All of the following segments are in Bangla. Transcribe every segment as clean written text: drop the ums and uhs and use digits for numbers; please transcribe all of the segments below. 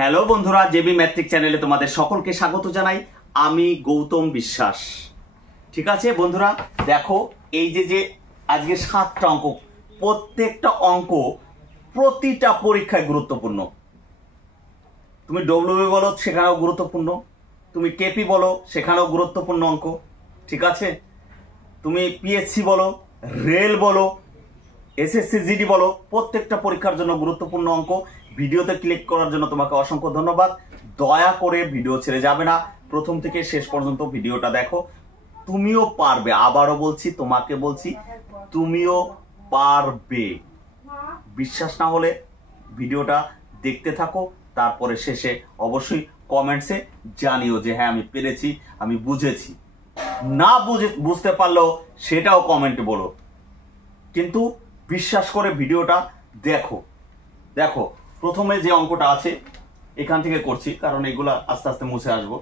হ্যালো বন্ধুরা, জেবি ম্যাথিক চ্যানেলে তোমাদের সকলকে স্বাগত জানাই। আমি গৌতম বিশ্বাস। ঠিক আছে বন্ধুরা, দেখো এই যে আজকে 7টা অঙ্ক, প্রত্যেকটা অঙ্ক প্রতিটা পরীক্ষায় গুরুত্বপূর্ণ। তুমি ডব্লিউবি বলো সেখানেও গুরুত্বপূর্ণ, তুমি কেপি বলো সেখানেও গুরুত্বপূর্ণ অঙ্ক। ঠিক আছে, তুমি পিএসসি বলো, রেল বলো, এসএসসি জিডি বলো, প্রত্যেকটা পরীক্ষার জন্য গুরুত্বপূর্ণ অঙ্ক। ভিডিওতে ক্লিক করার জন্য তোমাকে অসংখ্য ধন্যবাদ। দয়া করে ভিডিও ছেড়ে যাবে না, প্রথম থেকে শেষ পর্যন্ত ভিডিওটা দেখো। তুমিও পারবে, আবারও বলছি, তোমাকে বলছি, তুমিও পারবে। বিশ্বাস না হলে ভিডিওটা দেখতে থাকো, তারপরে শেষে অবশ্যই কমেন্টসে জানিও যে হ্যাঁ আমি পেরেছি, আমি বুঝেছি। না বুঝতে পারলেও সেটাও কমেন্টে বলো, কিন্তু বিশ্বাস করে ভিডিওটা দেখো। দেখো প্রথমে যে অঙ্কটা আছে এখান থেকে করছি, কারণ এগুলা আস্তে আস্তে মুছে আসবো।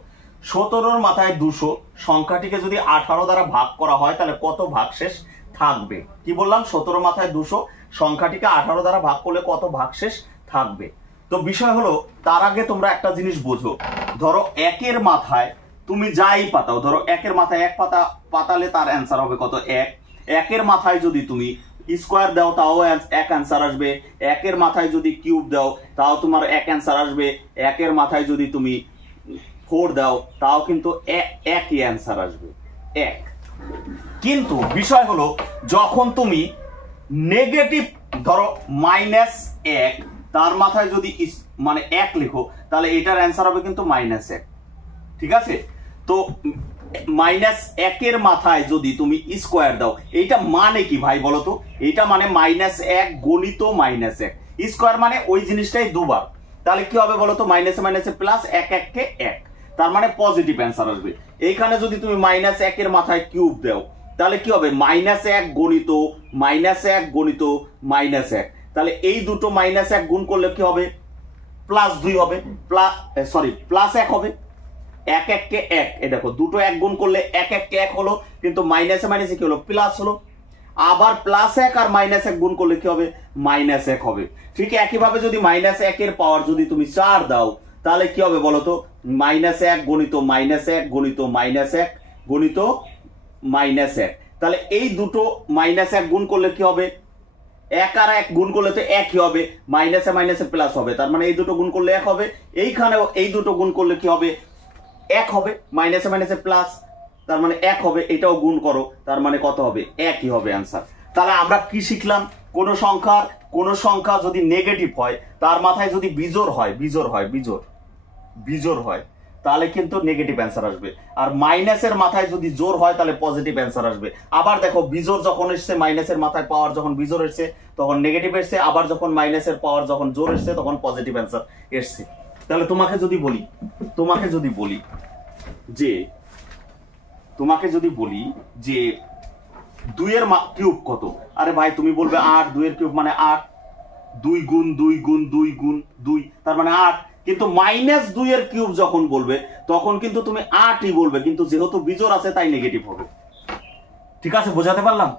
17-র মাথায় 200 সংখ্যাটিকে যদি 18 দ্বারা ভাগ করা হয় তাহলে কত ভাগশেষ থাকবে? কি বললাম? 17 মাথায় 200 সংখ্যাটিকে 18 দ্বারা ভাগ করলে কত ভাগশেষ থাকবে? তো বিষয় হলো, তার আগে তোমরা একটা জিনিস বোঝো। ধরো একের মাথায় তুমি যাই পাতাও, ধরো একের মাথায় 1 পাতালে তার অ্যান্সার হবে কত? 1। একের মাথায় যদি তুমি স্কোয়ার দাও তাও 1 অ্যান্সার আসবে। একের মাথায় যদি কিউব দাও তাও তোমার 1 অ্যান্সার আসবে। একের মাথায় যদি তুমি 4 দাও তাও কিন্তু একই অ্যান্সার আসবে, 1। কিন্তু বিষয় হলো, যখন তুমি নেগেটিভ ধরো -1 তার মাথায় যদি মানে 1 লিখো তাহলে এটার অ্যান্সার হবে কিন্তু -1। ঠিক আছে, তো -1-এর মাথায় যদি তুমি স্কোয়ার দাও, এইটা মানে কি ভাই বলো তো? এইটা মানে -1 গণিত -1 স্কোয়ার, মানে ওই জিনিসটাই দুবার। তাহলে কি হবে বলো তো? মাইনাসে প্লাস 1 1 কে 1, তার মানে পজিটিভ অ্যান্সার আসবে। এইখানে যদি তুমি -1-এর মাথায় কিউব দাও তাহলে কি হবে? -1 গণিত -1 গণিত -1। তাহলে এই দুটো -1 গুণ করলে কি হবে? +2 হবে, +1 হবে। 1 1 কে 1, এই দেখো দুটো 1 গুণ করলে 1 1 কে 1 হলো, কিন্তু মাইনাসে কি হলো? প্লাস হলো। আবার +1 আর -1 গুণ করলে কি হবে? -1 হবে। ঠিক একইভাবে যদি -1 এর পাওয়ার যদি তুমি 4 দাও তাহলে কি হবে বলো তো? -1 গণিত -1 গণিত -1 গণিত -1। তাহলে এই দুটো -1 গুণ করলে কি হবে? 1 আর 1 গুণ করলে তো 1ই হবে, মাইনাসে প্লাস হবে, তার মানে এই দুটো গুণ করলে 1 হবে। এইখানেও এই দুটো গুণ করলে কি হবে? 1 হবে, মাইনাসে প্লাস, তার মানে 1 হবে। এটাও গুণ করো, তার মানে কত হবে? 1ই হবে অ্যান্সার। তাহলে আমরা কি শিখলাম? কোন সংখ্যা যদি নেগেটিভ হয়, তার মাথায় যদি বিজোড় হয় তাহলে কিন্তু নেগেটিভ অ্যান্সার আসবে। আর মাইনাসের মাথায় যদি জোড় হয় তাহলে পজিটিভ অ্যান্সার আসবে। আবার দেখো বিজোড় যখন এসছে, মাইনাসের মাথায় পাওয়ার যখন বিজোড় এসছে তখন নেগেটিভ এসছে, আবার যখন মাইনাসের পাওয়ার যখন জোড় এসছে তখন পজিটিভ অ্যান্সার এসছে। তাহলে তোমাকে যদি বলি যে 2 এর কিউব কত? আরে ভাই তুমি বলবে 8, 2 এর কিউব মানে 8, 2 গুণ 2 গুণ 2 গুণ 2, তার মানে 8। কিন্তু -2 এর কিউব যখন বলবে তখন কিন্তু তুমি 8ই বলবে, কিন্তু যেহেতু বিজোড় আছে তাই নেগেটিভ হবে। ঠিক আছে, বোঝাতে পারলাম?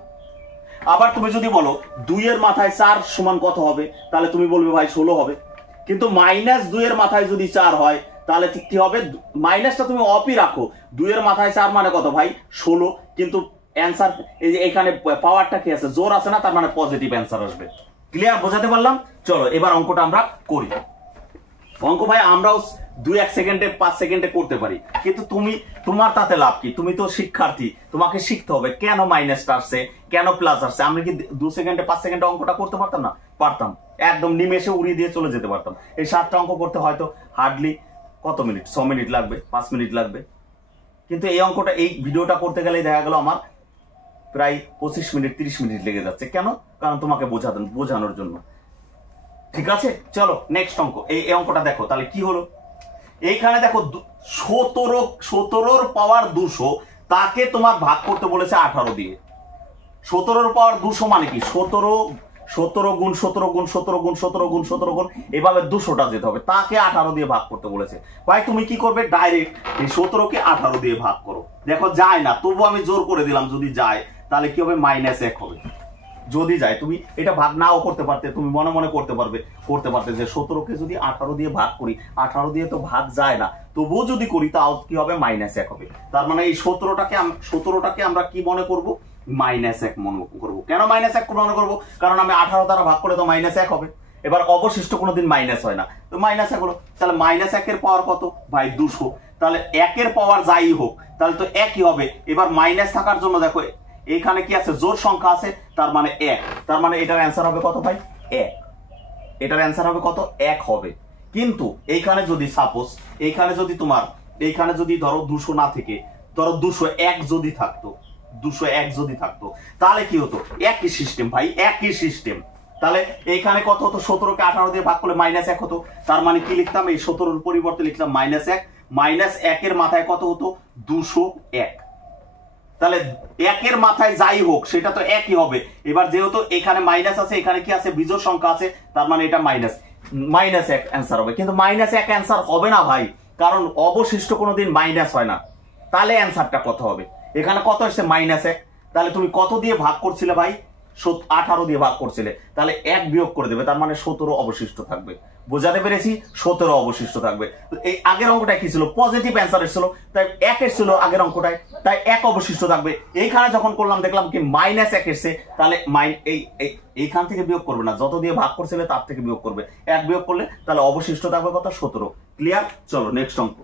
আবার তুমি যদি বলো 2 এর মাথায় 4 সমান কত হবে, তাহলে তুমি বলবে ভাই 16 হবে। কিন্তু -2 এর মাথায় যদি 4 হয় তাহলে ঠিক কি হবে? মাইনাসটা তুমি অপই রাখো, 2 এর মাথায় 4 মানে কত ভাই? 16, কিন্তু অ্যান্সার এই যে এখানে পাওয়ারটা কি আছে? জোর আছে না, তার মানে পজিটিভ অ্যান্সার আসবে। ক্লিয়ার? বোঝাতে পারলাম? চলো এবার অঙ্কটা আমরা করি। অঙ্ক ভাই আমরাও 2-1 সেকেন্ডে 5 সেকেন্ডে করতে পারি, কিন্তু তোমার তাতে লাভ কি? তুমি তো শিক্ষার্থী, তোমাকে শিখতে হবে কেন মাইনাসটা আসছে, কেন প্লাস আসছে। আমরা কি 2 সেকেন্ডে 5 সেকেন্ডে অঙ্কটা করতে পারতাম না? পারতাম, একদম নিমেষে উড়িয়ে দিয়ে চলে যেতে পারতাম। এই 7টা অঙ্ক করতে হয়তো হার্ডলি কত মিনিট? 6 মিনিট লাগবে, 5 মিনিট লাগবে। কিন্তু এই অঙ্কটা, এই ভিডিওটা করতে গেলেই দেখা গেল আমার প্রায় 25 মিনিট 30 মিনিট লেগে যাচ্ছে। কেন? কারণ তোমাকে বোঝানোর জন্য। ঠিক আছে, চলো নেক্সট অঙ্ক। এই অঙ্কটা দেখো তাহলে কি হলো। এইখানে দেখো 17-র পাওয়ার 200 তাকে তোমার ভাগ করতে বলেছে 18 দিয়ে। 17-র পাওয়ার 200 মানে কি? 17 গুণ 17 গুণ 17 গুণ 17 গুণ 17 গুণ, এভাবে 200টা যেতে হবে। তাকে 18 দিয়ে ভাগ করতে বলেছে। ভাই তুমি কি করবে? ডাইরেক্ট এই 17কে 18 দিয়ে ভাগ করো। দেখো যায় না, তবু আমি জোর করে দিলাম, যদি যায় তাহলে কি হবে? -1 হবে। যদি যায়, তুমি এটা ভাগ নাও করতে পারতে, তুমি মনে মনে করতে পারতে যে 17কে যদি 18 দিয়ে ভাগ করি, 18 দিয়ে তো ভাগ যায় না, তবুও যদি করি তাও কি হবে, -1 হবে। তার মানে এই 17টাকে আমরা কি মনে করব, -1 মনে করবো। কেন -1 মনে করবো? কারণ আমি 18 দ্বারা ভাগ করলে তো -1 হবে। এবার অবশিষ্ট কোনোদিন মাইনাস হয় না, তো -1 হলো। তাহলে -1 পাওয়ার কত ভাই, 200। তাহলে 1 পাওয়ার যাই হোক তাহলে তো একই হবে। এবার মাইনাস থাকার জন্য দেখো এখানে কি আছে, জোড় সংখ্যা আছে, তার মানে 1। তার মানে এটার অ্যান্সার হবে কত ভাই, 1। এটার অ্যান্সার হবে কত, 1 হবে। কিন্তু এইখানে যদি সাপোজ এইখানে যদি তোমার এইখানে যদি ধরো 200 না থেকে ধরো 201 যদি থাকতো, 201 যদি থাকতো, তাহলে কি হতো, একই সিস্টেম ভাই, একই সিস্টেম। তাহলে এইখানে কত হতো, 17কে 18 দিয়ে ভাগ করলে -1 হতো। তার মানে কি লিখতাম, এই 17-র পরিবর্তে লিখলাম -1। -1 এর মাথায় কত হতো, 201। তাহলে 1 এর মাথায় যাই হোক সেটা তো একই হবে। এবার যেহেতু এখানে মাইনাস আছে, এখানে কি আছে, বিজোড় সংখ্যা আছে, তার মানে এটা -1 অ্যান্সার হবে। কিন্তু -1 অ্যান্সার হবে না ভাই, কারণ অবশিষ্ট কোনোদিন মাইনাস হয় না। তাহলে অ্যান্সারটা কত হবে, এখানে কত এসছে, -1। তাহলে তুমি কত দিয়ে ভাগ করছিলে ভাই, 18 দিয়ে ভাগ করছিলে, তাহলে 1 বিয়োগ করে দেবে, তার মানে 17 অবশিষ্ট থাকবে। বোঝাতে পেরেছি, 17 অবশিষ্ট থাকবে। এই আগের অঙ্কটা কি ছিল, পজিটিভ অ্যান্সার এসেছিল, তাই 1 এসেছিল আগের অঙ্কটায়, তাই 1 অবশিষ্ট থাকবে। এইখানে যখন করলাম দেখলাম কি -1 এসছে, তাহলে এইখান থেকে বিয়োগ করবে না, যত দিয়ে ভাগ করছিলে তার থেকে বিয়োগ করবে। 1 বিয়োগ করলে তাহলে অবশিষ্ট থাকবে কত, 17। ক্লিয়ার? চলো নেক্সট অঙ্ক।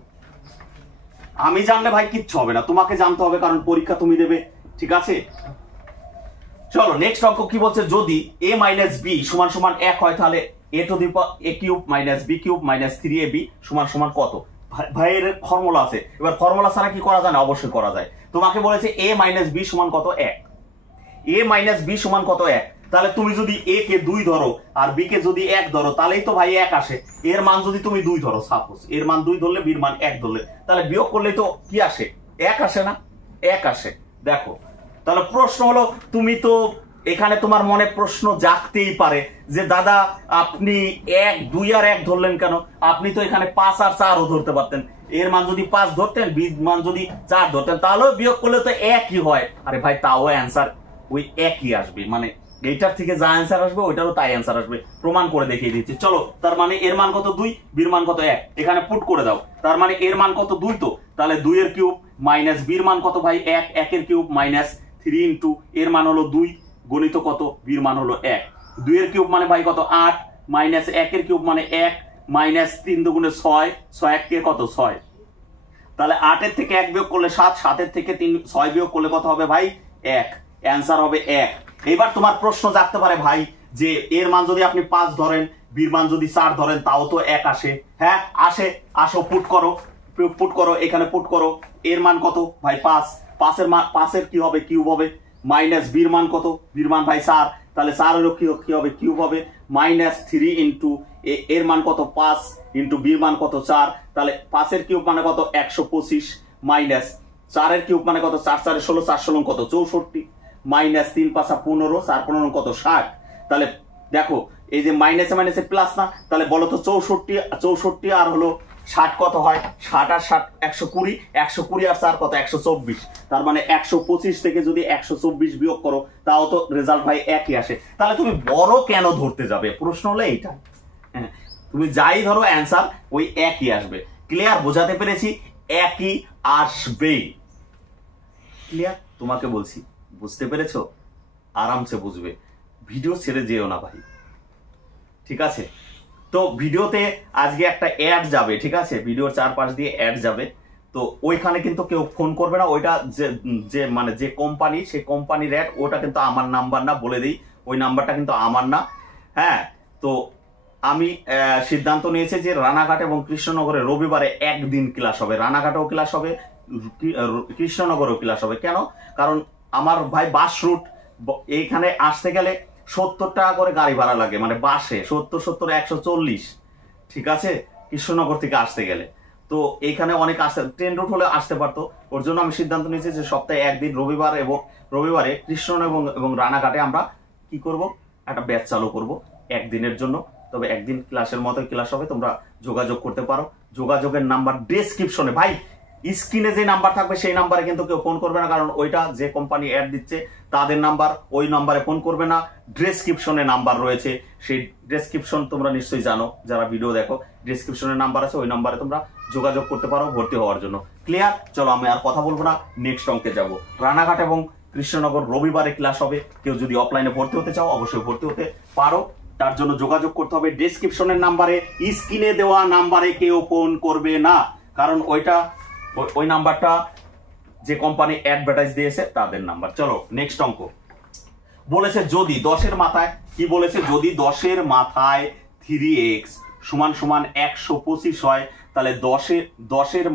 আমি জানলে ভাই কিচ্ছু হবে না, তোমাকে জানতে হবে, কারণ পরীক্ষা তুমি দেবে, ঠিক আছে? চলো নেক্সট অঙ্ক কি বলছে, যদি a - b = 1 হয়, তাহলে a³ - b³ - 3ab = কত? ভাইয়ের ফর্মুলা আছে, এবার ফর্মুলা ছাড়া কি করা যায় না, অবশ্যই করা যায়। তোমাকে বলেছে a - b = কত, 1। a - b = কত, 1। তাহলে তুমি যদি a কে 2 ধরো আর b কে যদি 1 ধরো, তাহলেই তো ভাই 1 আসে। এর মান যদি তুমি 2 ধরো, সাপোজ এর মান 2 ধরলে, bর মান 1 ধরলে, তাহলে বিয়োগ করলেই তো কি আসে, 1 আসে না, 1 আসে। দেখো, তাহলে প্রশ্ন হলো, তুমি তো এখানে তোমার মনে প্রশ্ন জাগতেই পারে যে দাদা আপনি 1, 2 আর 1 ধরলেন কেন? আপনি তো এখানে 5 আর 4ও ধরতে পারতেন। এর মান যদি 5 ধরতেন, b মান যদি 4 ধরতেন, তাহলেও বিয়োগ করলে তো একই হয়। আরে ভাই, তাও অ্যান্সার ওই একই আসবে, মানে এইটার থেকে যা অ্যান্সার আসবে ওইটারও তাই অ্যান্সার আসবে। প্রমাণ করে দেখিয়ে দিচ্ছি, চলো। তার মানে এর মান কত, 2, বীর মান কত, 1। এখানে পুট করে দাও। তার মানে এর মান কত, 2, তো তাহলে 2 এর কিউব মাইনাস বীর মান কত ভাই, 1। 1 এর কিউব মাইনাস 3 ইন্টু এর মান হলো 2 গণিত কত, বীর মান হলো 1। 2 এর কিউব মানে ভাই কত, 8 মাইনাস 1 এর কিউব মানে 1 মাইনাস 3 দুগুণে 6, 6 1 কে কত, 6। তাহলে 8 এর থেকে 1 বিয়োগ করলে 7, 7 এর থেকে 6 বিয়োগ করলে কত হবে ভাই, 1। অ্যান্সার হবে 1। এবার তোমার প্রশ্ন জাগতে পারে ভাই যে এর মান যদি আপনি 5 ধরেন, বীর মান যদি 4 ধরেন, তাও তো 1 আসে। হ্যাঁ আসে, আসো পুট করো, এখানে পুট করো। এর মান কত ভাই, 5। 5 এর মান, 5 এর কি হবে, কিউব হবে, মাইনাস বীর মান কত, বীর মান ভাই 4, তাহলে 4 এর কি হবে, কিউব হবে, মাইনাস 3 ইন্টু এর মান কত, 5 ইন্টু বীর মান কত, 4, তাহলে 5 এর কিউব মানে কত, 125 মাইনাস 4 এর কিউব মানে কত, 4 4 16, 4 16 কত, 64 মাইনাস 3 5 15, 4 15 কত, 60। তাহলে দেখো এই যে মাইনাসে মাইনাসে প্লাস না, তাহলে বলো তো 64 আর হলো 60 কত হয়, 60 আর 60 120, 120 আর 4 কত, 124। তার মানে 125 থেকে যদি 124 বিয়োগ করো, তাও তো রেজাল্ট ভাই একই আসে। তাহলে তুমি বড় কেন ধরতে যাবে, প্রশ্ন হলো এইটা। হ্যাঁ, তুমি যাই ধরো অ্যান্সার ওই একই আসবে। ক্লিয়ার? বোঝাতে পেরেছি, একই আসবে। ক্লিয়ার? তোমাকে বলছি, বুঝতে পেরেছো? আরামসে বুঝবে, ভিডিও ছেড়ে যেও না ভাই, ঠিক আছে? তো ভিডিওতে আজকে একটা অ্যাড যাবে, ঠিক আছে? ভিডিওর চারপাশ দিয়ে অ্যাড যাবে, তো ওইখানে কিন্তু কেউ ফোন করবে না। ওইটা যে মানে যে কোম্পানি, সেই কোম্পানির অ্যাড, ওটা কিন্তু আমার নাম্বার না, বলে দিই, ওই নাম্বারটা কিন্তু আমার না। হ্যাঁ, তো আমি সিদ্ধান্ত নিয়েছি যে রানাঘাট এবং কৃষ্ণনগরে রবিবারে একদিন ক্লাস হবে। রানাঘাটেও ক্লাস হবে, কৃষ্ণনগরেও ক্লাস হবে। কেন? কারণ আমার ভাই বাস রুট, এইখানে আসতে গেলে 70 টাকা করে গাড়ি ভাড়া লাগে, মানে বাসে 70 140, ঠিক আছে, কৃষ্ণনগর থেকে আসতে গেলে। তো এইখানে অনেক আসতে, ট্রেন রুট হলে আসতে পারতো। ওর জন্য আমি সিদ্ধান্ত নিয়েছি যে সপ্তাহে একদিন রবিবারে কৃষ্ণনগর এবং রানাঘাটে আমরা কি করব, একটা ব্যাচ চালু করব একদিনের জন্য। তবে একদিন ক্লাসের মতো ক্লাস হবে, তোমরা যোগাযোগ করতে পারো। যোগাযোগের নাম্বার ডেসক্রিপশনে। ভাই স্ক্রিনে যে নাম্বার থাকবে সেই নাম্বারে কিন্তু কেউ ফোন করবে না, কারণ ওইটা যে কোম্পানি অ্যাড দিচ্ছে তাদের নাম্বার, ওই নাম্বারে ফোন করবে না। ডেসক্রিপশনে নাম্বার রয়েছে, সেই ডেসক্রিপশন তোমরা নিশ্চয়ই জানো যারা ভিডিও দেখো, ডেসক্রিপশনে নাম্বার আছে, ওই নাম্বারে তোমরা যোগাযোগ করতে পারো ভর্তি হওয়ার জন্য। ক্লিয়ার? চলো আমি আর কথা বলবো না, নেক্সট অঙ্কে যাব। রানাঘাট এবং কৃষ্ণনগর রবিবারে ক্লাস হবে, কেউ যদি অফলাইনে ভর্তি হতে চাও অবশ্যই ভর্তি হতে পারো। তার জন্য যোগাযোগ করতে হবে ডেসক্রিপশনের নাম্বারে, স্ক্রিনে দেওয়া নাম্বারে কেউ ফোন করবে না, কারণ ওই নাম্বারটা যে কোম্পানি অ্যাডভার্টাইজ দিয়েছে তাদের নাম্বার। চলো নেক্সট অঙ্ক বলেছে যদি 10-এর মাথায়, কি বলেছে, যদি 10-এর মাথায় 3x সমান সমান 125 হয়, তাহলে 10-এর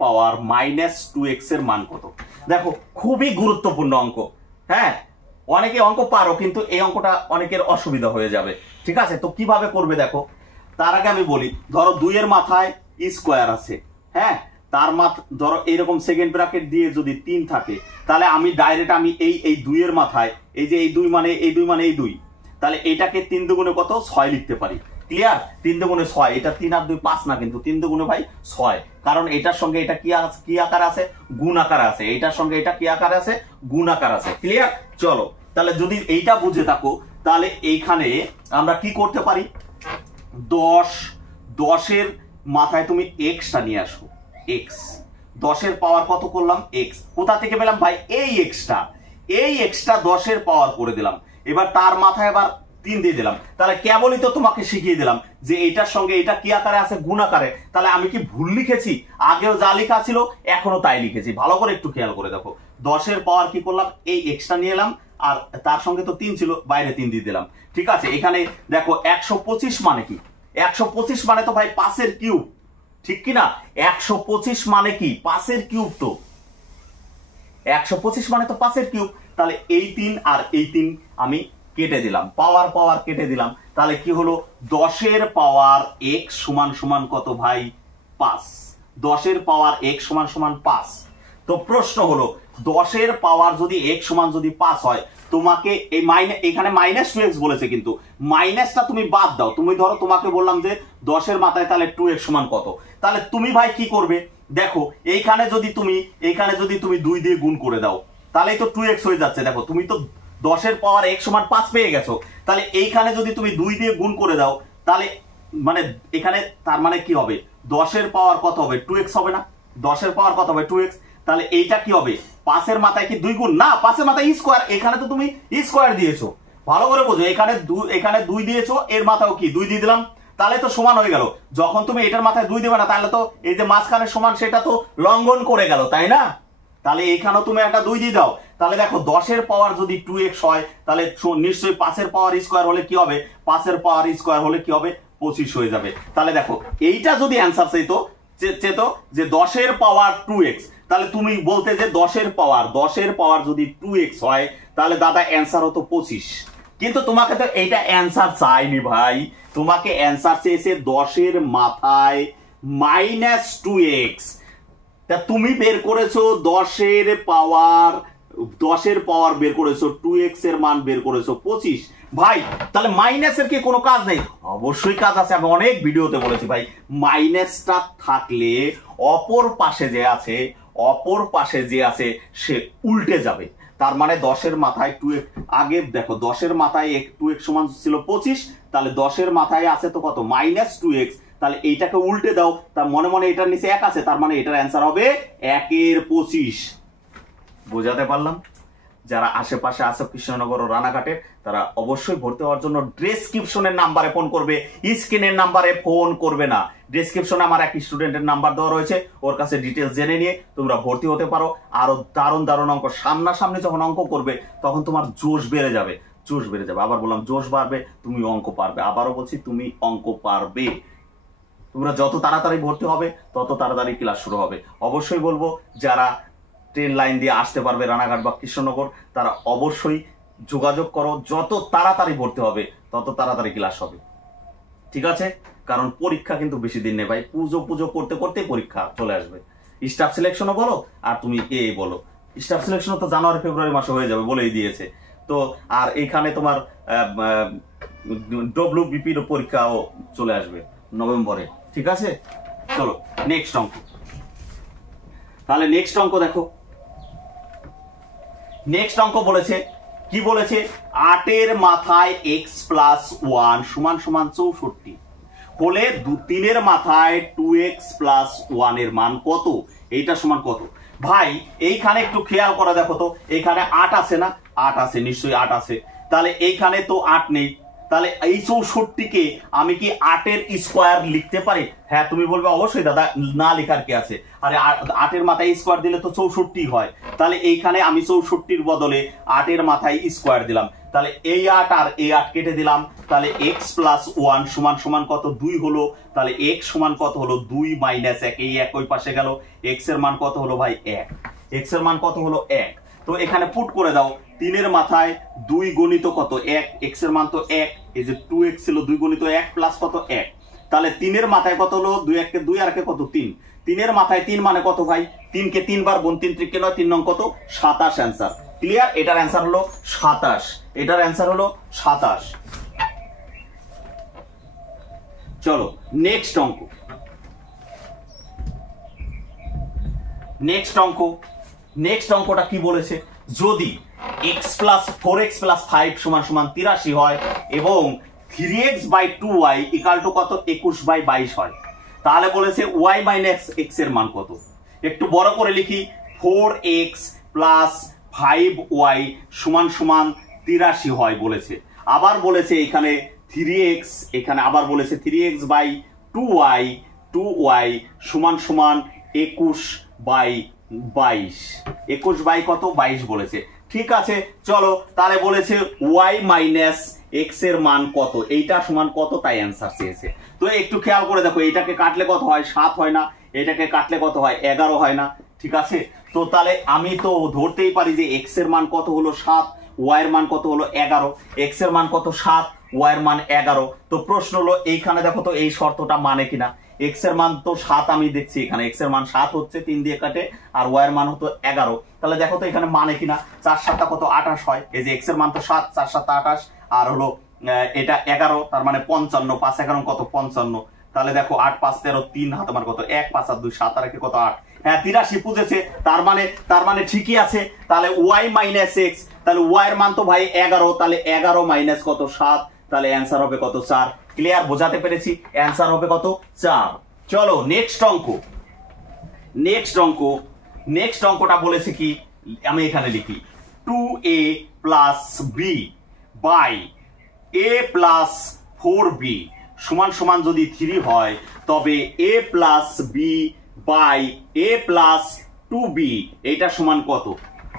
পাওয়ার -2x এর মান কত? দেখো খুবই গুরুত্বপূর্ণ অঙ্ক। হ্যাঁ, অনেকে অঙ্ক পারো, কিন্তু এই অঙ্কটা অনেকের অসুবিধা হয়ে যাবে। ঠিক আছে, তো কিভাবে করবে দেখো। তার আগে আমি বলি, ধরো 2-এর মাথায় স্কোয়ার আছে, হ্যাঁ, তার ধরো এইরকম সেকেন্ড ব্র্যাকেট দিয়ে যদি 3 থাকে, তাহলে আমি ডাইরেক্ট এই 2-এর মাথায় এই যে এই 2 মানে এই 2 মানে এই 2, তাহলে এটাকে 3 দুগুণে কত? 6 লিখতে পারি। ক্লিয়ার? 3 দুগুণে 6, এটা 3 আর 2 5 না, কিন্তু 3 দুগুণে ভাই 6, কারণ এটার সঙ্গে এটা কি আকার আছে? গুণ আকার আছে। এটার সঙ্গে এটা কি আকার আছে? গুণ আকার আছে। ক্লিয়ার? চলো, তাহলে যদি এইটা বুঝে থাকো, তাহলে এইখানে আমরা কি করতে পারি, 10-এর মাথায় তুমি এক্সটা নিয়ে আসো, এক্স, 10-এর পাওয়ার কত করলাম? এক্স। কোথা থেকে পেলাম ভাই? এই এক্সটা 10-এর পাওয়ার করে দিলাম, এবার তার মাথায় আবার 3 দিয়ে দিলাম। তাহলে কেবলই তো তোমাকে শিখিয়ে দিলাম যে এইটার সঙ্গে এটা কি আকারে আছে? গুণ আকারে। তাহলে আমি কি ভুল লিখেছি? আগেও যা লেখা ছিল এখনো তাই লিখেছি। ভালো করে একটু খেয়াল করে দেখো, 10-এর পাওয়ার কি করলাম? এই এক্সটা নিয়ে এলাম, আর তার সঙ্গে তো 3 ছিল, বাইরে 3 দিয়ে দিলাম। ঠিক আছে, এখানে দেখো 125 মানে কি? 125 মানে তো ভাই 5-এর কিউব, ঠিক কি না? 125 মানে কি? 5-এর কিউব। তো 125 মানে তো 5-এর কিউব। তাহলে এই 3 আর এই 3 আমি কেটে দিলাম, পাওয়ার কেটে দিলাম। তাহলে কি হলো? 10-এর পাওয়ার x সমান সমান কত ভাই? 5। 10-এর পাওয়ার x সমান সমান 5। তো প্রশ্ন হলো, 10-এর পাওয়ার যদি x সমান যদি 5 হয়, তোমাকে এই এখানে -2x বলেছে, কিন্তু মাইনাসটা তুমি বাদ দাও। তুমি ধরো তোমাকে বললাম যে 10-এর মাথায় তাহলে 2x সমান কত, তাহলে তুমি ভাই কি করবে দেখো, এইখানে যদি তুমি 2 দিয়ে গুণ করে দাও, তাহলেই তো 2x হয়ে যাচ্ছে। দেখো তুমি তো 10-এর পাওয়ার x সমান 5 পেয়ে গেছো, তাহলে এইখানে যদি তুমি 2 দিয়ে গুণ করে দাও, তাহলে মানে এখানে তার মানে কি হবে? 10-এর পাওয়ার কত হবে? 2x হবে না? 10-এর পাওয়ার কত হবে? 2x। তাহলে এইটা কি হবে? 5-এর মাথায় কি 2 গুণ? না, 5-এর মাথায় স্কোয়ার। এখানে তো তুমি স্কোয়ার দিয়েছো, ভালো করে বোঝো। এখানে 2 দিয়েছো, এর মাথাও কি 2 দিয়ে দিলাম, তাহলে তো সমান হয়ে গেল। যখন তুমি এটার মাথায় 2 দেবে না, তাহলে তো এই যে মাঝখানে সমান সেটা তো লঙ্ঘন করে গেল, তাই না? তাহলে এইখানেও তুমি একটা 2 দিয়ে দাও। তাহলে দেখো 10-এর পাওয়ার যদি 2x হয়, তাহলে নিশ্চয়ই 5-এর পাওয়ার স্কোয়ার হলে কি হবে? 5-এর পাওয়ার স্কোয়ার হলে কি হবে? 25 হয়ে যাবে। তাহলে দেখো এইটা যদি অ্যান্সার চাইতো যে 10-এর পাওয়ার 2x, তাহলে তুমি বলতে যে 10-এর পাওয়ার যদি 2x হয়, তাহলে দাদা অ্যান্সার হতো 25। কিন্তু তোমাকে তো এইটা অ্যান্সার চাইনি ভাই, তোমাকে অ্যান্সার চেয়েছে 10-এর মাথায় -2x। তা তুমি বের করেছো 10-এর পাওয়ার বের করেছো, 2x এর মান বের করেছো 25। ভাই তাহলে মাইনাসের কি কোনো কাজ নেই? অবশ্যই কাজ আছে, আমি অনেক ভিডিওতে বলেছি ভাই, মাইনাসটা থাকলে অপর পাশে যে আছে সে উল্টে যাবে। তার মানে 10-এর মাথায় 2x, আগে দেখো 10-এর মাথায় 2x সমান ছিল 25, তাহলে 10-এর মাথায় আছে তো কত? -2x। তাহলে এইটাকে উল্টে দাও, তার মনে মনে এটার নিচে 1 আছে, তার মানে এটার অ্যান্সার হবে 1-এর 25। বোঝাতে পারলাম? যারা আশেপাশে আছে কৃষ্ণনগর ও রানাঘাটের, তারা অবশ্যই ভর্তি হওয়ার জন্য ডেসক্রিপশনের নাম্বারে ফোন করবে, স্ক্রিনের নাম্বারে ফোন করবে না। ডেসক্রিপশনে আমার এক স্টুডেন্টের নাম্বার দেওয়া রয়েছে, ওর কাছে ডিটেলস জেনে নিয়ে তোমরা ভর্তি হতে পারো। আরো দারুণ অঙ্ক, সামনাসামনি যখন অঙ্ক করবে তখন তোমার জোশ বেড়ে যাবে। আবার বললাম জোশ বাড়বে, তুমি অঙ্ক পারবে। আবারও বলছি, তুমি অঙ্ক পারবে। তোমরা যত তাড়াতাড়ি ভর্তি হবে তত তাড়াতাড়ি ক্লাস শুরু হবে। অবশ্যই বলবো, যারা ট্রেন লাইন দিয়ে আসতে পারবে রানাঘাট বা কৃষ্ণনগর, তারা অবশ্যই যোগাযোগ করো। যত তাড়াতাড়ি ভর্তি হবে তত তাড়াতাড়ি ক্লাস হবে, ঠিক আছে? কারণ পরীক্ষা কিন্তু বেশি দিন নেই ভাই, পুজো করতে করতে পরীক্ষা চলে আসবে। স্টাফ সিলেকশনও বলো আর তুমি বলো, স্টাফ সিলেকশন তো জানুয়ারি ফেব্রুয়ারি মাসে হয়ে যাবে বলেই দিয়েছে তো। আর এখানে তোমার WBPর পরীক্ষাও চলে আসবে নভেম্বরে, ঠিক আছে? চলো নেক্সট অঙ্ক। তাহলে নেক্সট অঙ্ক দেখো, নেক্সট অঙ্ক বলেছে কি বলেছে, 8 এর মাথায় x+1 সমান সমান 64 হলে 3 এর মাথায় 2x+1 এর মান কত, এইটা সমান কত। ভাই এইখানে একটু খেয়াল করে দেখো তো, এইখানে 8 আছে না, 8 আছে, নিশ্চয়ই 8 আছে। তাহলে এইখানে তো 8 নেই, তাহলে এই 64কে আমি কি 8 এর স্কোয়ার লিখতে পারি? হ্যাঁ, তুমি বলবে অবশ্যই দাদা, না লেখার কি আছে, আরে 8 এর মাথায় স্কোয়ার দিলে তো 64 হয়। তাহলে এইখানে আমি 64-র বদলে 8 এর মাথায় স্কোয়ার দিলাম, তাহলে এই 8 আর এই 8 কেটে দিলাম, তাহলে x+1 সমান সমান কত, 2 হলো। তাহলে x সমান কত হলো, 2 - 1, এই 1 ওই পাশে গেল, x এর মান কত হলো ভাই 1, x এর মান কত হলো 1। তো এখানে পুট করে দাও, 3 এর মাথায় 2 গণিত কত 1, x এর মান তো 1, এই যে 2x ছিল 2 গণিত 1 প্লাস কত 1, তাহলে 3 এর মাথায় কত হলো 2, 1 কে 2 আর কে কত 3, 3 এর মাথায় 3 মানে কত ভাই, 3 কে 3 বার গুণ 3 ত্রিকে 9, 3 নং কত 27 অ্যান্সার। ক্লিয়ার? এটার অ্যান্সার হলো 27, এটার অ্যান্সার হলো 27। চলো নেক্সট অঙ্ক, নেক্সট অঙ্ক, নেক্সট অঙ্কটা কি বলেছে, যদি x+4x+5 সমান সমান 83 হয় এবং 3x/2y ইকুয়াল টু কত 21/22 হয়, তাহলে বলেছে y - x এর মান কত। একটু বড় করে লিখি, 4x + 5y সমান সমান 83 হয় বলেছে। আবার বলেছে এখানে 3x, এখানে আবার বলেছে 3x/2y 2y সমান সমান 21/22, 21 কত 22 বলেছে। ঠিক আছে, চলো তাহলে বলেছে y - x এর মান কত, এইটা সমান কত, তাই অ্যান্সার চেয়েছে। তো একটু খেয়াল করে দেখো, এইটাকে কাটলে কত হয় 7 হয় না, এটাকে কাটলে কত হয় 11 হয় না, ঠিক আছে। তো তাহলে আমি তো ধরতেই পারি যে x এর মান কত হলো 7, y এর মান কত হলো 11, x এর মান কত 7, y এর মান 11। তো প্রশ্ন হলো এইখানে দেখো তো এই শর্তটা মানে কিনা, x এর মান তো 7 আমি দেখছি, এখানে x এর মান 7 হচ্ছে 3 দিয়ে কাটে, আর y এর মান হতো 11, তাহলে দেখো তো এখানে মানে কিনা, 4 × 7 কত 28 হয়, এই যে x এর মান তো 7, 4 × 7 28, আর হলো এটা 11, তার মানে 55, 5 × 11 কত 55, তাহলে দেখো 8 × 5 = 13, 3 হাতে আমার কত 1, 5 আর 2 7 আর 1 কত 8, হ্যাঁ 83 বুঝেছে, তার মানে ঠিকই আছে। তাহলে y - x, তাহলে y এর মান তো ভাই 11, তাহলে 11 মাইনাস কত 7, তাহলে অ্যান্সার হবে কত 4। ক্লিয়ার? বোঝাতে পেরেছি? অ্যান্সার হবে কত 4। চলো নেক্সট অঙ্ক, নেক্সট অঙ্ক, নেক্সট অঙ্কটা বলেছে কি, আমি এখানে লিখি 2a + b by a + 4b সমান সমান যদি 3 হয়, তবে a + b by a + 2b এইটা সমান কত।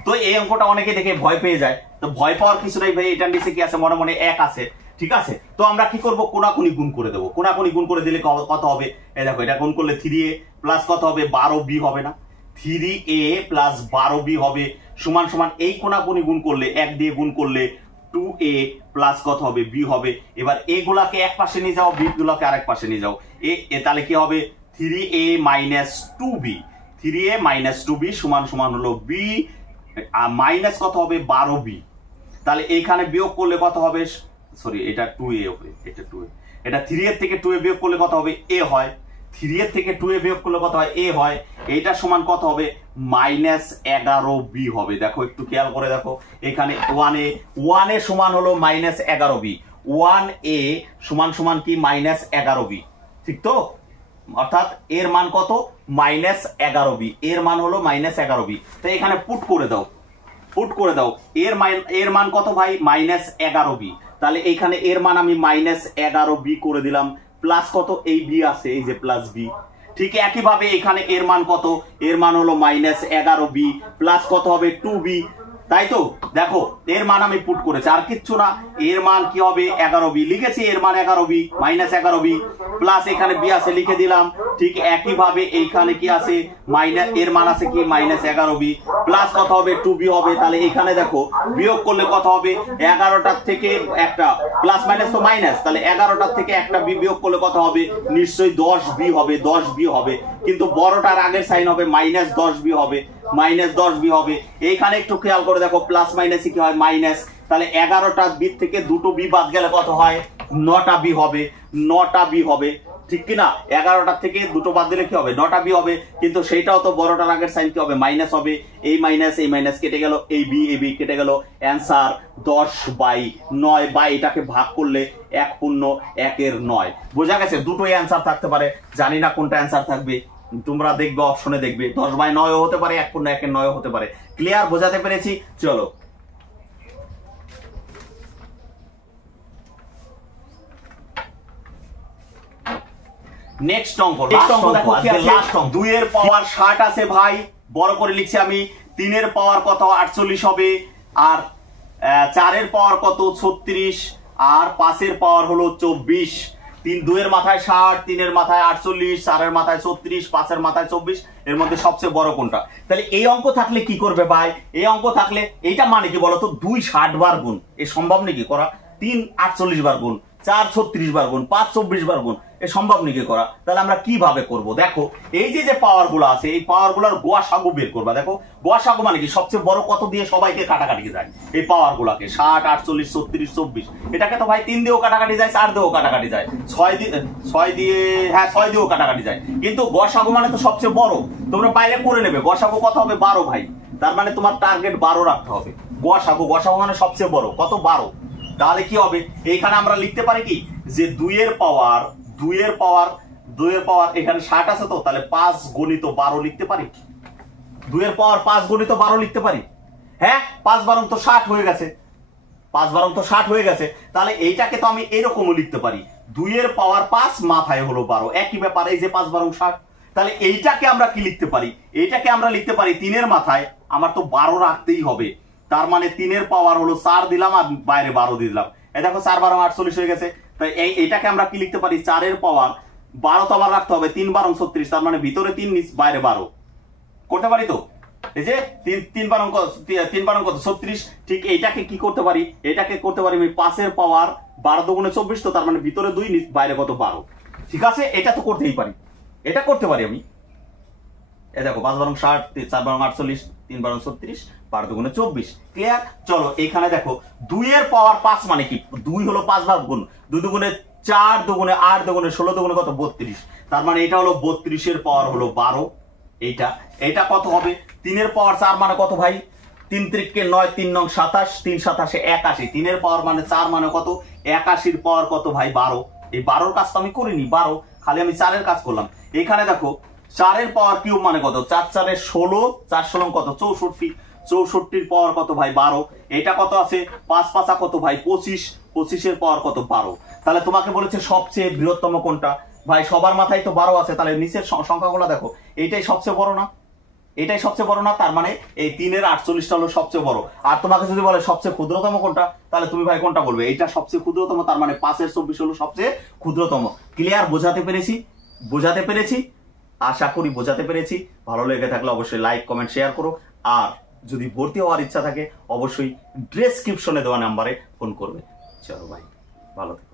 তো এই অঙ্কটা অনেকে দেখে ভয় পেয়ে যায়, তো ভয় পাওয়ার কিছু নাই ভাই, এটার নিচে কি আছে, মনে মনে 1 আছে, ঠিক আছে। তো আমরা কি করব, কোনাকুনি গুণ করে দেবো, কোনাকুনি গুণ করে দিলে কত হবে, এই দেখো এটা গুণ করলে 3a প্লাস কত হবে 12b হবে না, 3a + 12b হবে সমান সমান, এই কোনাকুনি গুণ করলে 1 দিয়ে গুণ করলে 2a প্লাস কত হবে b হবে। এবার এগুলাকে এক পাশে নিয়ে যাও, b গুলাকে আরেক পাশে নিয়ে যাও, তাহলে কি হবে 3a - 2b, 3a - 2b সমান সমান হলো b মাইনাস কত হবে 12b। তাহলে এইখানে বিয়োগ করলে কত হবে, সরি এটা 2a হবে, এটা 2a, এটা 3 এর থেকে 2a বিয়োগ করলে কত হবে a হয়, 3 এর থেকে 2a বিয়োগ করলে কত হয় a হয়, এইটা সমান কত হবে -11b হবে। দেখো একটু খেয়াল করে দেখো, এখানে 1a সমান হলো -11b, 1a সমান সমান কি -11b, ঠিক তো, অর্থাৎ এর মান কত -11b, এর মান হলো -11b। তো এখানে পুট করে দাও, পুট করে দাও, এর মান কত ভাই -11b, তাহলে এইখানে এর মান আমি -11b করে দিলাম, প্লাস কত এই b আছে, এই যে প্লাস b, ঠিক একই ভাবে এখানে এর মান কত, এর মান হলো -11b প্লাস কত হবে 2b, তাই তো। দেখো এর মান আমি পুট করেছি, আর কিচ্ছু না, এর মান কি হবে 11b লিখেছি, এর মান 11b -11b প্লাস এখানে b আছে লিখে দিলাম, ঠিক একই ভাবে এইখানে কি আছে এর মান আছে কি -11b প্লাস কত হবে 2b হবে। তাহলে এখানে দেখো বিয়োগ করলে কত হবে, 11টার থেকে একটা প্লাস মাইনাস তো মাইনাস, তাহলে 11টার থেকে একটা b বিয়োগ করলে কত হবে, নিশ্চয়ই 10b হবে, 10b হবে, কিন্তু বড়টার আগের সাইন হবে -10b হবে, -10b হবে। এইখানে একটু খেয়াল করে দেখো, প্লাস মাইনাস কি হয় মাইনাস, তাহলে 11টা বি থেকে দুটো বি বাদ গেলে কত হয় 9টা বি হবে, 9টা বি হবে, ঠিক কিনা? 11টার থেকে দুটো বাদ দিলে কি হবে? 9টা বি হবে, কিন্তু সেইটাও তো বড়টার আগের সাইন কি হবে? মাইনাস হবে। এই মাইনাস কেটে গেল, এই বি কেটে গেল। অ্যান্সার 10/9, বা এটাকে ভাগ করলে 1/1/9। বোঝা গেছে? দুটোই অ্যান্সার থাকতে পারে, জানি না কোনটা অ্যান্সার থাকবে, তোমরা দেখবে অপশনে দেখবে। 10/9 হতে পারে, 1/1/9 হতে পারে। ক্লিয়ার? বোঝাতে পেরেছি? চলো নেক্সট অঙ্ক। দেখো কি আছে? 2 এর পাওয়ার 60 আছে ভাই, বড় করে লিখছি আমি। 3 এর পাওয়ার কত? 48 হবে। আর 4 এর পাওয়ার কত? 36। আর 5 এর পাওয়ার হলো 24। 2 এর মাথায় 60, 3 এর মাথায় 48, 4 এর মাথায় 36, 5 এর মাথায় 24। এর মধ্যে সবচেয়ে বড় কোনটা? তাহলে এই অঙ্ক থাকলে কি করবে ভাই? এই অঙ্ক থাকলে এইটা মানে কি বলতো? 2 60 বার গুণ, এ সম্ভব নাকি করা? 3 48 বার গুণ, 4 36 বার গুণ, 5 24 বার গুণ, এ সম্ভব নাকি করা? তাহলে আমরা কিভাবে করব? দেখো এই যে পাওয়ার গুলো আছে, এই পাওয়ার গুলোর গোয়াসাগু বের করবা। দেখো গোয়াসাগু মানে কি? সবচেয়ে বড় কত দিয়ে সবাইকে কাটাকাটি যায়? এই পাওয়ার গুলাকে 60 48 36 24, এটাকে তো ভাই 3 দিয়েও কাটাকাটি যায়, 4 দিয়েও কাটাকাটি যায়, 6 দিয়ে হ্যাঁ 6 দিয়েও কাটাকাটি যায়। কিন্তু গোয়াসাগু মানে তো সবচেয়ে বড়, তোমরা বাইরে করে নেবে। গোয়াসাগু কত হবে? 12 ভাই। তার মানে তোমার টার্গেট 12 রাখতে হবে। গোয়াসাগু মানে সবচেয়ে বড় কত? 12। তাহলে কি হবে? এইখানে আমরা লিখতে পারি কি যে 2 এর পাওয়ার এখানে 60 আছে, তো তাহলে 5 গুণিত 12 লিখতে পারি। 2 এর পাওয়ার 5 গুণিত 12 লিখতে পারি। হ্যাঁ, 5 বারং তো 60 হয়ে গেছে, 5 বারং তো 60 হয়ে গেছে। তাহলে এইটাকে তো আমি এরকমও লিখতে পারি, 2 এর পাওয়ার 5 মাথায় হলো 12, একই ব্যাপার। এই যে 5 বারং 60। তাহলে এইটাকে আমরা কি লিখতে পারি? এইটাকে আমরা লিখতে পারি 3 এর মাথায় আমার তো 12 রাখতেই হবে। তার মানে 3 এর পাওয়ার হলো 4 দিলাম আর বাইরে 12 দিলাম। এই দেখো 4 বারং 48 হয়ে গেছে। তাই এইটাকে আমরা কি লিখতে পারি? 4 এর পাওয়ার 12 তো আবার রাখতে হবে, 3 বারং 36, তার মানে ভিতরে 3 বাইরে 12 করতে পারি তো? এই যে 3 বারং কত? 36। ঠিক এইটাকে কি করতে পারি? এটাকে করতে পারি আমি 5 এর পাওয়ার 12 দুগুণে 24, তো তার মানে ভিতরে 2 বাইরে কত? 12। ঠিক আছে, এটা তো করতেই পারি, এটা করতে পারি আমি। এই দেখো 5 বারং 60, 4 বারং 48, 3 বারং 36, 12 দুগুণে 24। ক্লিয়ার? চলো এখানে দেখো 2 এর পাওয়ার 5 মানে কি? 2 হলো 5 বার গুণ, 2 দুগুণে 4, দুগুণে 8, দুগুণে 16, দুগুণে কত? 32। তার মানে এটা হলো 32 এর পাওয়ার হলো 12। এইটা কত হবে? 3 এর পাওয়ার 4 মানে কত ভাই? 3 × 9, 3 × 27, 3 × 27 81। 3 এর পাওয়ার মানে 4 মানে কত? 81 এর পাওয়ার কত ভাই? 12। এই 12 কাজ তো আমি করিনি, 12 খালি আমি 4 এর কাজ করলাম। এখানে দেখো 4 এর পাওয়ার কিউব মানে কত? 4 4 16, 4 16 কত? 64। 64 এর পাওয়ার কত ভাই? 12। এটা কত আছে? 5 5 কত ভাই? 25। 25 এর পাওয়ার কত? 12। তাহলে তোমাকে বলেছে সবচেয়ে বৃহত্তম কোনটা? ভাই সবার মাথায় তো 12 আছে, তাহলে নিচের সংখ্যাগুলো দেখো, এইটাই সবচেয়ে বড় না? এটাই সবচেয়ে বড় না? তার মানে এই 3 এর 48টা হলো সবচেয়ে বড়। আর তোমাকে যদি বলে সবচেয়ে ক্ষুদ্রতম কোনটা, তাহলে তুমি ভাই কোনটা বলবে? এইটা সবচেয়ে ক্ষুদ্রতম, তার মানে 5 এর 24 হলো সবচেয়ে ক্ষুদ্রতম। ক্লিয়ার? বোঝাতে পেরেছি? আশা করি বোঝাতে পেরেছি। ভালো লেগে থাকলে অবশ্যই লাইক কমেন্ট শেয়ার করো। আর যদি ভর্তি হওয়ার ইচ্ছা থাকে অবশ্যই ডেসক্রিপশনে দেওয়া নাম্বারে ফোন করবে। চলো ভাই, ভালো থেকো।